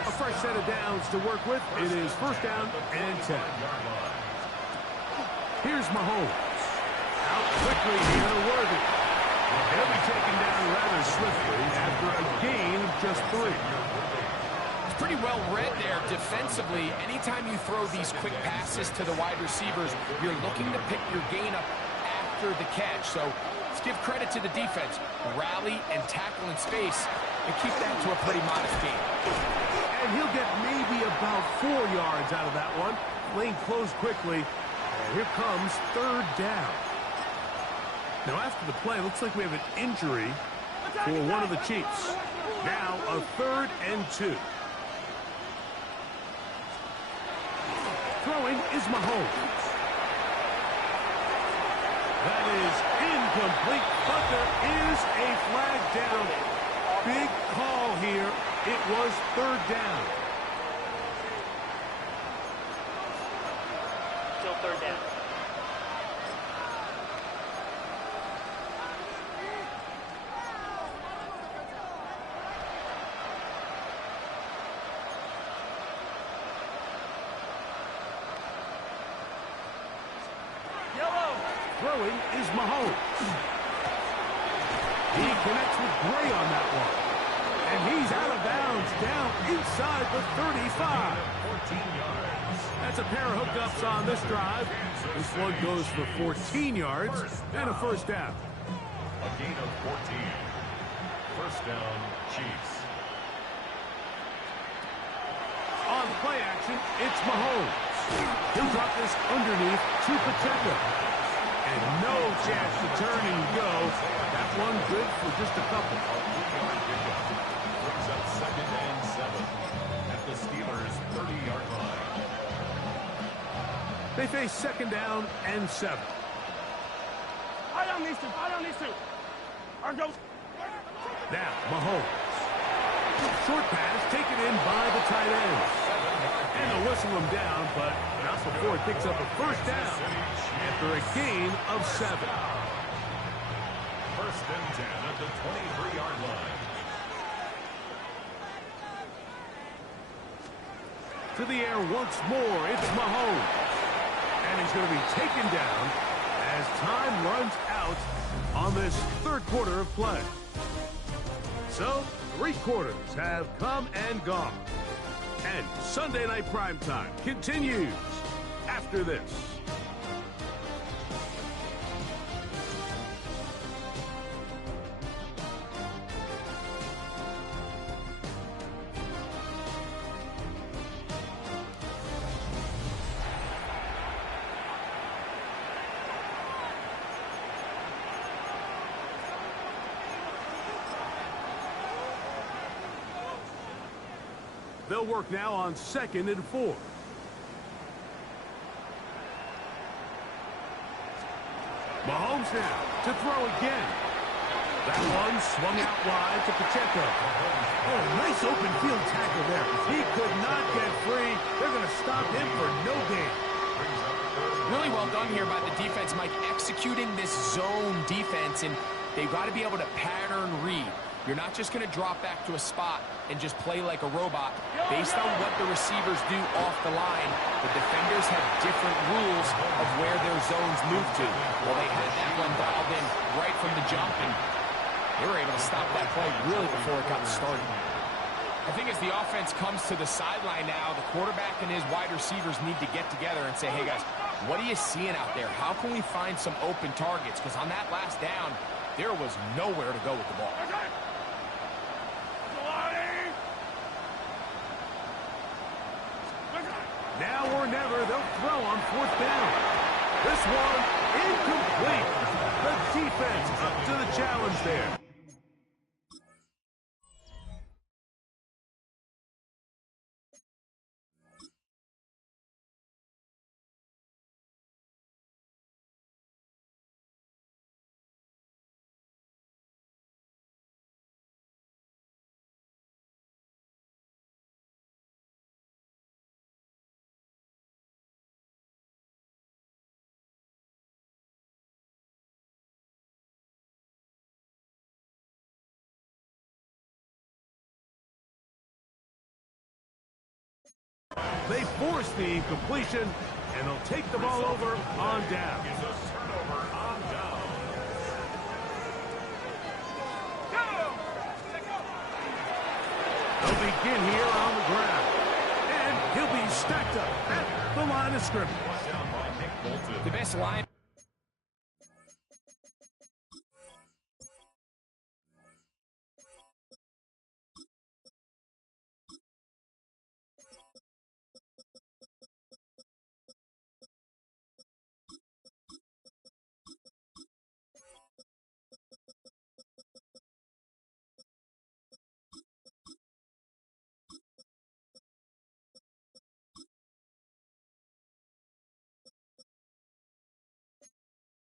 A fresh set of downs to work with. It is first down and 10. Here's Mahomes. Out quickly here to Worthy. He'll be taken down rather swiftly after a gain of just 3. Pretty well read there defensively. Anytime you throw these quick passes to the wide receivers, you're looking to pick your gain up after the catch. So let's give credit to the defense. Rally and tackle in space and keep that to a pretty modest gain. And he'll get maybe about 4 yards out of that one. Lane closed quickly. And here comes 3rd down. Now after the play, looks like we have an injury for one of the Chiefs. Now a 3rd and 2. Throwing is Mahomes. That is incomplete, but there is a flag down. Big call here. It was 3rd down. Still 3rd down. Throwing is Mahomes. He connects with Gray on that one. And he's out of bounds down inside the 35. 14 yards. That's a pair of hookups on this drive. This one goes for 14 yards and a first down. A gain of 14. First down, Chiefs. On play action, it's Mahomes. He'll drop this underneath to Pacheco. And no chance to turn and go. That one good for just a couple. Brings up 2nd and 7 at the Steelers' 30-yard line. They face 2nd down and 7. I don't need to. Argo. Now, Mahomes. Short pass taken in by the tight end. And they'll whistle him down, but not before it picks up a first down after a gain of 7. First and 10 at the 23-yard line. To the air once more, it's Mahomes. And he's going to be taken down as time runs out on this third quarter of play. So, 3 quarters have come and gone. And Sunday Night Primetime continues after this. They'll work now on 2nd and 4. Mahomes now to throw again. That one swung out wide to Pacheco. Oh, nice open field tackle there. He could not get free. They're going to stop him for no gain. Really well done here by the defense, Mike, executing this zone defense, and they've got to be able to pattern read. You're not just going to drop back to a spot and just play like a robot. Based on what the receivers do off the line, the defenders have different rules of where their zones move to. Well, they had that one dialed in right from the jump, and they were able to stop that play really before it got started. I think as the offense comes to the sideline now, the quarterback and his wide receivers need to get together and say, hey, guys, what are you seeing out there? How can we find some open targets? Because on that last down, there was nowhere to go with the ball. Now or never, they'll throw on 4th down. This one, incomplete. The defense up to the challenge there. They force the incompletion, and they'll take the ball over on down. Is a turnover on down. They'll begin here on the ground. And he'll be stacked up at the line of scrimmage. Down by Nick Bolton. The best line.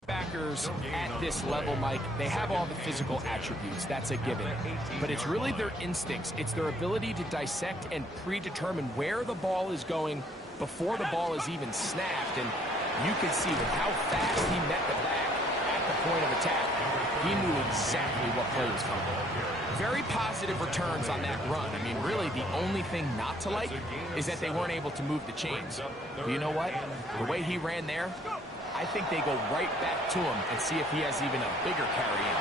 Backers at this level, Mike, they have all the physical attributes. That's a given. But it's really their instincts. It's their ability to dissect and predetermine where the ball is going before the ball is even snapped. And you can see with how fast he met the back at the point of attack, he knew exactly what play was coming. Very positive returns on that run. I mean, really, the only thing not to like is that they weren't able to move the chains. But you know what? The way he ran there, I think they go right back to him and see if he has even a bigger carry in.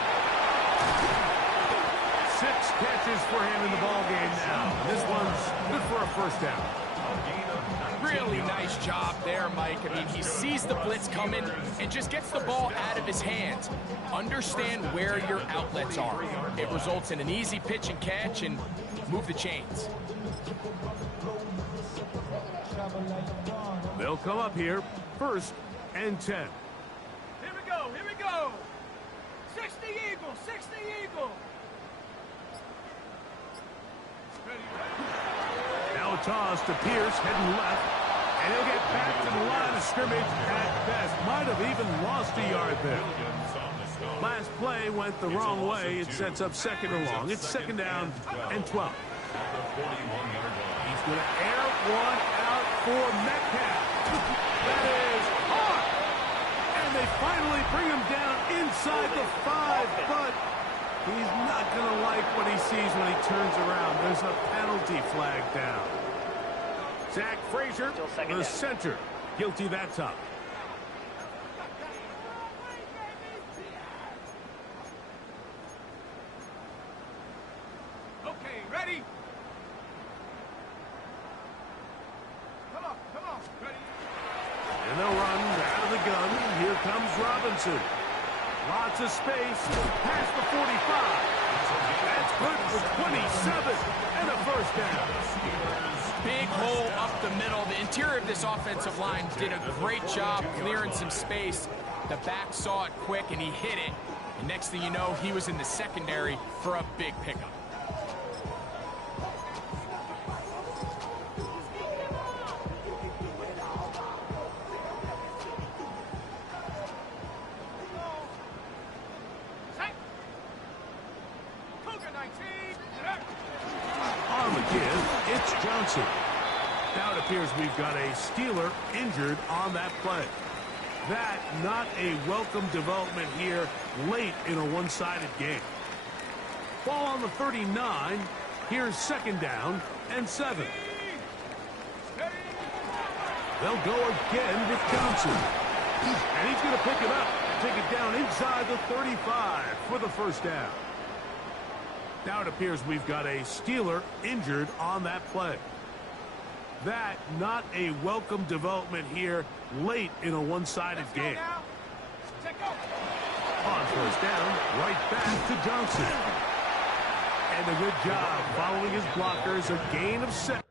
6 catches for him in the ball game now. This one's good for a 1st down. Really nice job there, Mike. I mean, he sees the blitz coming and just gets the ball out of his hands. Understand where your outlets are. It results in an easy pitch and catch and move the chains. They'll come up here, 1st and 10. Here we go, here we go. 60 Eagles, 60 Eagles. Now a toss to Pierce, heading left. And he'll get back to the line of scrimmage at best. Might have even lost a yard there. Last play went the wrong way. It sets up 2nd and long. It's 2nd down and 12. He's going to air one out for Metcalf. That is hard. And they finally bring him down inside the 5, but he's not going to like what he sees when he turns around. There's a penalty flag down. Zach Frazier, the center, guilty that time. Okay, ready? Come on, ready? And they'll run out of the gun. Here comes Robinson. Lots of space. Past the 45. That's good for 27. And a first down. Big hole up the middle. The interior of this offensive line did a great job clearing some space. The back saw it quick, and he hit it. And next thing you know, he was in the secondary for a big pickup. Now it appears we've got a Steeler injured on that play. That not a welcome development here late in a one-sided game. Ball on the 39. Here's second down and 7. They'll go again with Johnson. And he's going to pick it up and take it down inside the 35 for the first down. Now it appears we've got a Steeler injured on that play. That not a welcome development here late in a one-sided game. On first down, right back to Johnson. And a good job following his blockers, a gain of 7.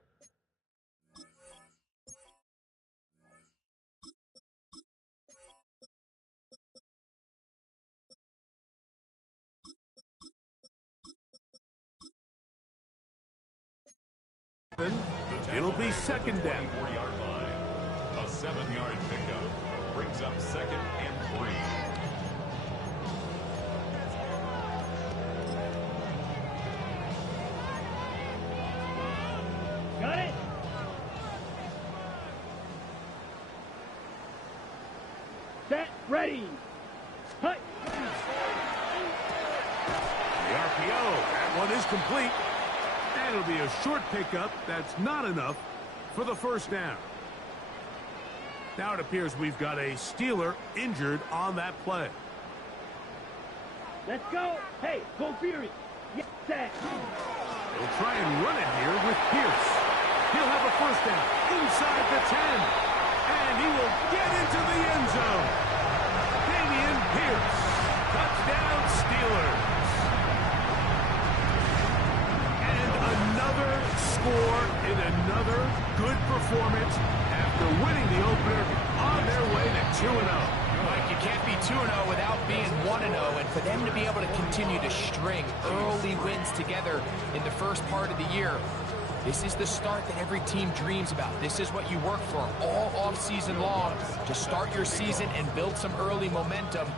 It'll be second down. 4-yard line. A 7-yard pickup brings up second and 3. Got it? Set, ready. Hut. The RPO, that one is complete. And it'll be a short pickup. That's not enough for the first down. Now it appears we've got a Steeler injured on that play. Let's go. Hey, go Fury. Yes, set. They'll try and run it here with Pierce. He'll have a first down inside the 10. And he will get into the end zone. Damian Pierce. Touchdown Steelers. Another score in another good performance after winning the opener on their way to 2-0. Mike, you can't be 2-0 without being 1-0, and for them to be able to continue to string early wins together in the first part of the year, this is the start that every team dreams about. This is what you work for all offseason long, to start your season and build some early momentum.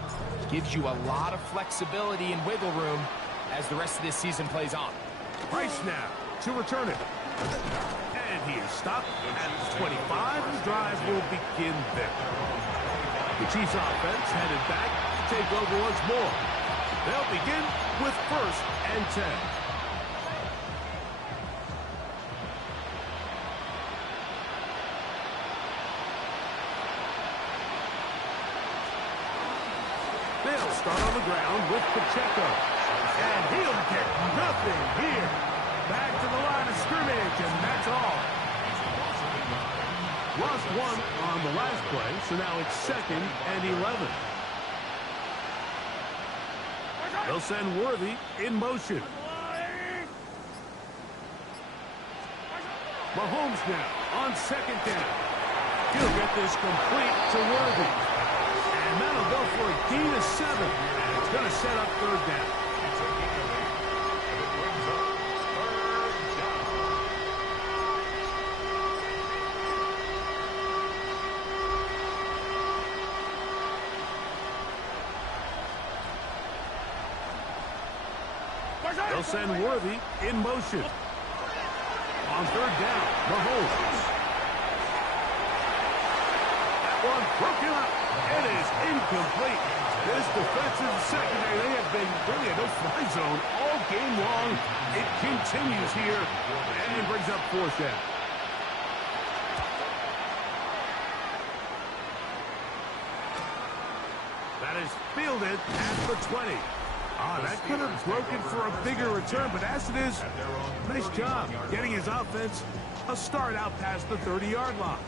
Gives you a lot of flexibility and wiggle room as the rest of this season plays on. Price now to return it. And he is stopped at the 25. The drive will begin there. The Chiefs offense headed back to take over once more. They'll begin with first and 10. They'll start on the ground with Pacheco. And he'll get nothing here. Back to the line of scrimmage, and that's all. Lost one on the last play, so now it's second and 11. They'll send Worthy in motion. Mahomes now on second down. He'll get this complete to Worthy. And that'll go for a gain of 7. And it's going to set up third down. They'll send Worthy in motion. On third down, Mahomes. That one broken up. It is incomplete. This defensive secondary, they have been really a no-fly zone all game long. It continues here and brings up fourth down. That is fielded at the 20. That could have broken for a bigger return, but as it is, nice job getting his offense a start out past the 30-yard line.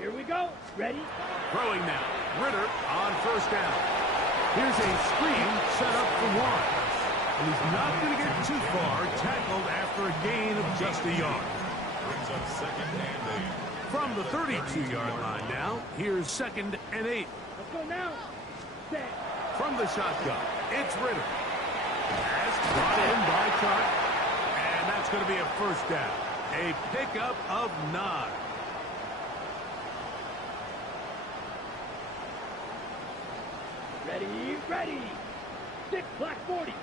Here we go. Ready? Throwing now. Ritter on first down. Here's a screen set up for one. And he's not going to get too far. Tackled after a gain of just a yard. Brings up 2nd and 8. From the 32-yard line now, here's 2nd and 8. Let's go now. Set. From the shotgun, it's Ritter. That's brought in by Clark. And that's going to be a first down. A pickup of 9. Ready, ready. 6 black 40.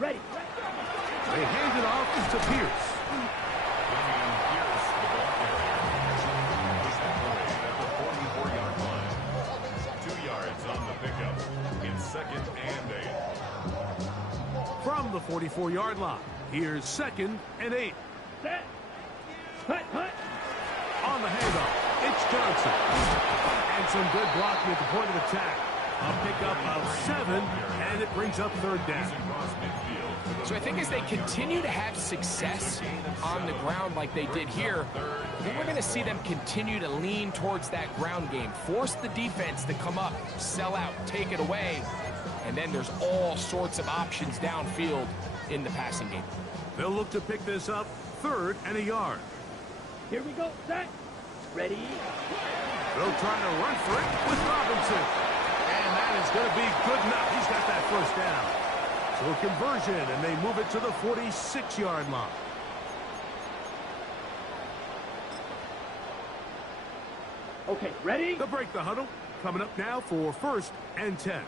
Ready. They hand it off to Pierce. Damian Pierce, the ball carrier. He's deployed at the 44-yard line. 2 yards on the pickup. It's 2nd and 8. From the 44-yard line, here's 2nd and 8. Set. Hut, hut. On the handoff, it's Johnson. And some good blocking at the point of attack. A pickup of 7, and it brings up 3rd down. So I think as they continue to have success on the ground like they did here, I think we're going to see them continue to lean towards that ground game. Force the defense to come up, sell out, take it away, and then there's all sorts of options downfield in the passing game. They'll look to pick this up 3rd and a yard. Here we go. Set. Ready. They'll try to run for it with Robinson. And that is going to be good enough. He's got that first down. So a conversion, and they move it to the 46-yard line. Okay, ready? They'll break the huddle. Coming up now for 1st and 10.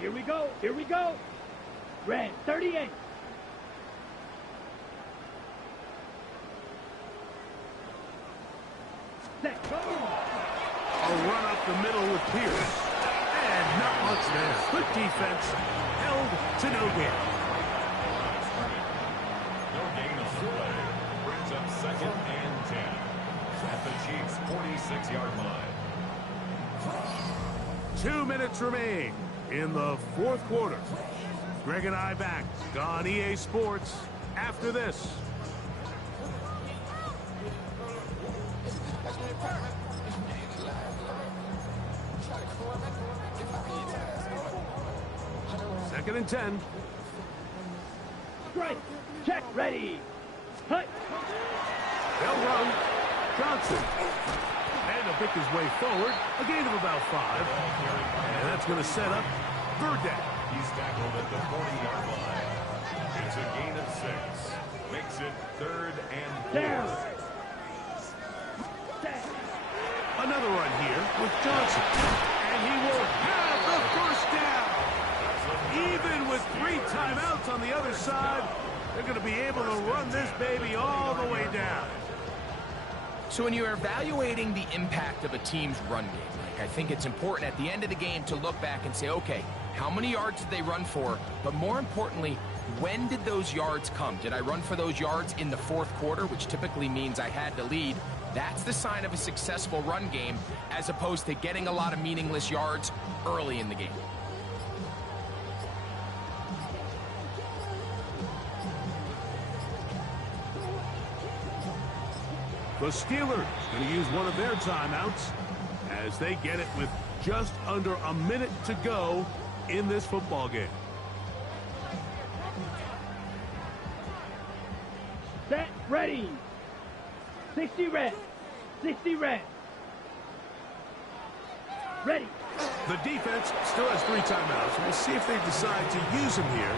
Here we go. Here we go. Red 38. Set. Go. A run up the middle with Pierce. And not much there. Good defense. Held to no gain. No gain on the play. Brings up 2nd and 10. At the Chiefs' 46-yard line. 2 minutes remain in the 4th quarter. Greg and I back on EA Sports after this. Second and 10. Strike. Check. Ready. Hut. They'll run. Johnson. And he'll pick his way forward. A gain of about 5. And that's going to set up 3rd down. He's tackled at the 40-yard line. It's a gain of 6. Makes it 3rd and 4. Down. Set. Another run here with Johnson. And he will have the first down. Even with 3 timeouts on the other side, they're going to be able to run this baby all the way down. So when you're evaluating the impact of a team's run game, I think it's important at the end of the game to look back and say, okay, how many yards did they run for? But more importantly, when did those yards come? Did I run for those yards in the 4th quarter, which typically means I had to lead? That's the sign of a successful run game, as opposed to getting a lot of meaningless yards early in the game. The Steelers going to use one of their timeouts as they get it with just under a minute to go in this football game. Set. Ready. 60 red. 60 red. Ready. The defense still has 3 timeouts. We'll see if they decide to use them here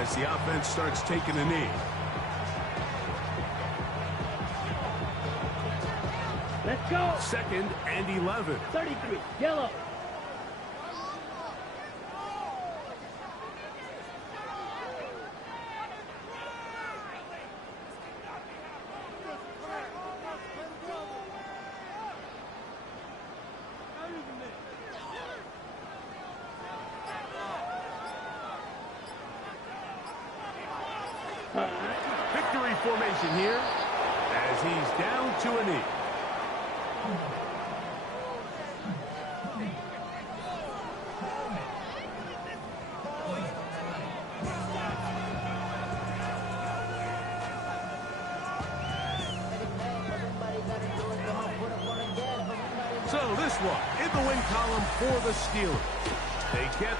as the offense starts taking a knee. Let's go. 2nd and 11. 33. Yellow. Victory formation here as he's down to a knee. So this one in the win column for the Steelers. They get